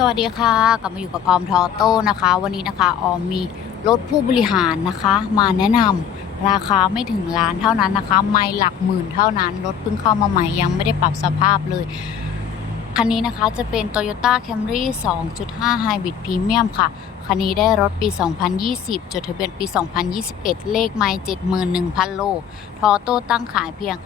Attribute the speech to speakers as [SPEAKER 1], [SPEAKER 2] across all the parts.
[SPEAKER 1] สวัสดีค่ะ กลับมาอยู่กับออมทอโต้นะคะ วันนี้นะคะออมมีรถผู้บริหารนะคะ มาแนะนำราคาไม่ถึงล้านเท่านั้นนะคะ ไม่หลักหมื่นเท่านั้น รถเพิ่งเข้ามาใหม่ยังไม่ได้ปรับสภาพเลย คันนี้นะคะจะเป็น Toyota Camry 2.5 Hybrid Premium ค่ะ คันนี้ได้รถปี 2020 จดทะเบียนปี 2021 เลขไม่71,000 โล ทอโต้ตั้งขายเพียง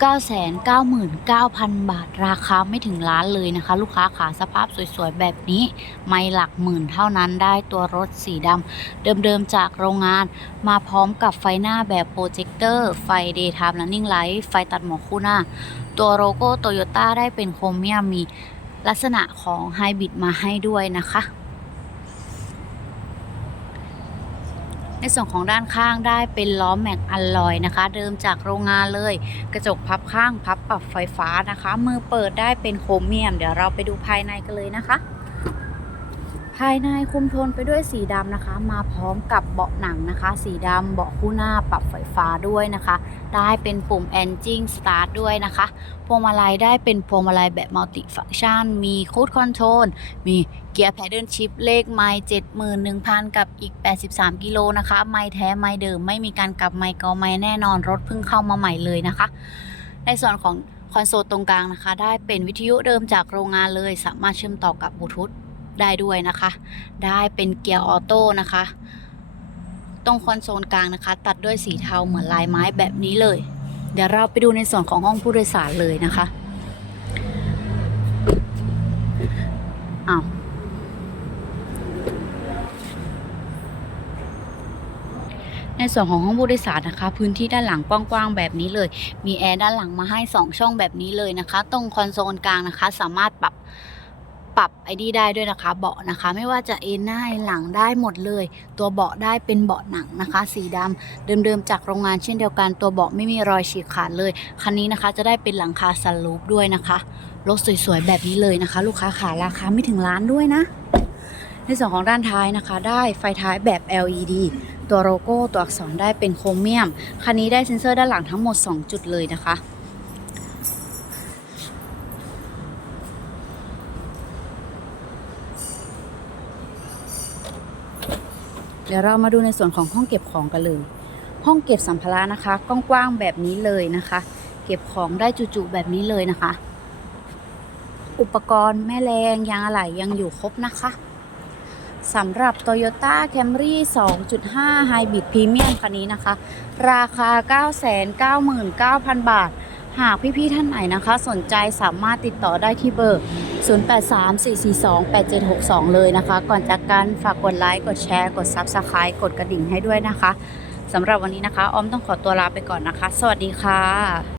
[SPEAKER 1] 999,000 บาท ราคาไม่ถึงล้านเลยนะคะ ลูกค้าขาสภาพสวยๆ แบบนี้ ไม่หลักหมื่นเท่านั้นได้ตัวรถสีดำเดิมๆ จากโรงงาน มาพร้อมกับไฟหน้าแบบโปรเจคเตอร์ ไฟ Daytime Running Light ไฟตัดหมอกคู่หน้า ตัวโลโก้โตโยต้าได้เป็นโครเมียมมีลักษณะของไฮบริดมาให้ด้วยนะคะ ในส่วนของด้านข้างได้เป็นล้อแม็กอลลอยนะคะ เดิมจากโรงงานเลย กระจกพับข้างพับปรับไฟฟ้านะคะ มือเปิดได้เป็นโครเมียม เดี๋ยวเราไปดูภายในกันเลยนะคะ ภายในคุมโทนไปด้วยสีดำนะคะ มาพร้อมกับเบาะหนังนะคะ สีดำเบาะคู่หน้าปรับไฟฟ้าด้วยนะคะ ได้เป็นปุ่ม Engine Start ด้วยนะคะพวงมาลัยได้เป็นพวงมาลัยแบบมัลติฟัง c t ชัน มีคูดคอนโทรลมีเกียร์แพดเดิลชิพเลขไมล์71,000 กับอีก 83 กิโลนะคะ ไม่แท้ไม่เดิมไม่มีการกลับไม่เกาไม่แน่นอนรถเพิ่งเข้ามาใหม่เลยนะคะ ในส่วนของคอนโซลตรงกลางนะคะ ได้เป็นวิทยุเดิมจากโรงงานเลย สามารถเชื่อมต่อกับบลูทูธ ได้ด้วยนะคะ ได้เป็นเกียร์ออโต้นะคะ ตรงคอนโซลกลางนะคะ ตัดด้วยสีเทาเหมือนลายไม้แบบนี้เลย เดี๋ยวเราไปดูในส่วนของห้องผู้โดยสารเลยนะคะอ้าวในส่วนของห้องผู้โดยสารนะคะ พื้นที่ด้านหลังกว้างๆแบบนี้เลย มีแอร์ด้านหลังมาให้ 2 ช่องแบบนี้เลยนะคะ ตรงคอนโซลกลางนะคะ สามารถปรับ ปรับไอ้ดีได้ด้วยนะคะ เบาะนะคะ ไม่ว่าจะเอนหน้าหลังได้หมดเลย ตัวเบาะได้เป็นเบาะหนังนะคะ สีดำเดิมๆจากโรงงานเช่นเดียวกันตัวเบาะไม่มีรอยฉีกขาดเลยคันนี้นะคะจะได้เป็นหลังคาซันรูฟด้วยนะคะรถสวยๆแบบนี้เลยนะคะ ลูกค้าขาราคาไม่ถึงล้านด้วยนะในส่วนของด้านท้ายนะคะ ได้ไฟท้ายแบบ LED ตัวโลโก้ตัวอักษรได้เป็นโครเมียม คันนี้ได้เซ็นเซอร์ด้านหลังทั้งหมด 2 จุดเลยนะคะ เดี๋ยวเรามาดูในส่วนของห้องเก็บของกันเลย ห้องเก็บสัมภาระนะคะกว้างๆแบบนี้เลยนะคะ เก็บของได้จุๆแบบนี้เลยนะคะ อุปกรณ์แม่แรงยางอะไหล่ยังอยู่ครบนะคะสำหรับ Toyota Camry 2.5 Hybrid Premium คันนี้นะคะ ราคา 999,000 บาท หากพี่ ๆ ท่านไหนนะคะ สนใจสามารถติดต่อได้ที่เบอร์ 0834428762 เลยนะคะ ก่อนจากกันฝากกดไลค์กดแชร์ กด Subscribe กดกระดิ่งให้ด้วยนะคะสำหรับวันนี้นะคะ ออมต้องขอตัวลาไปก่อนนะคะ สวัสดีค่ะ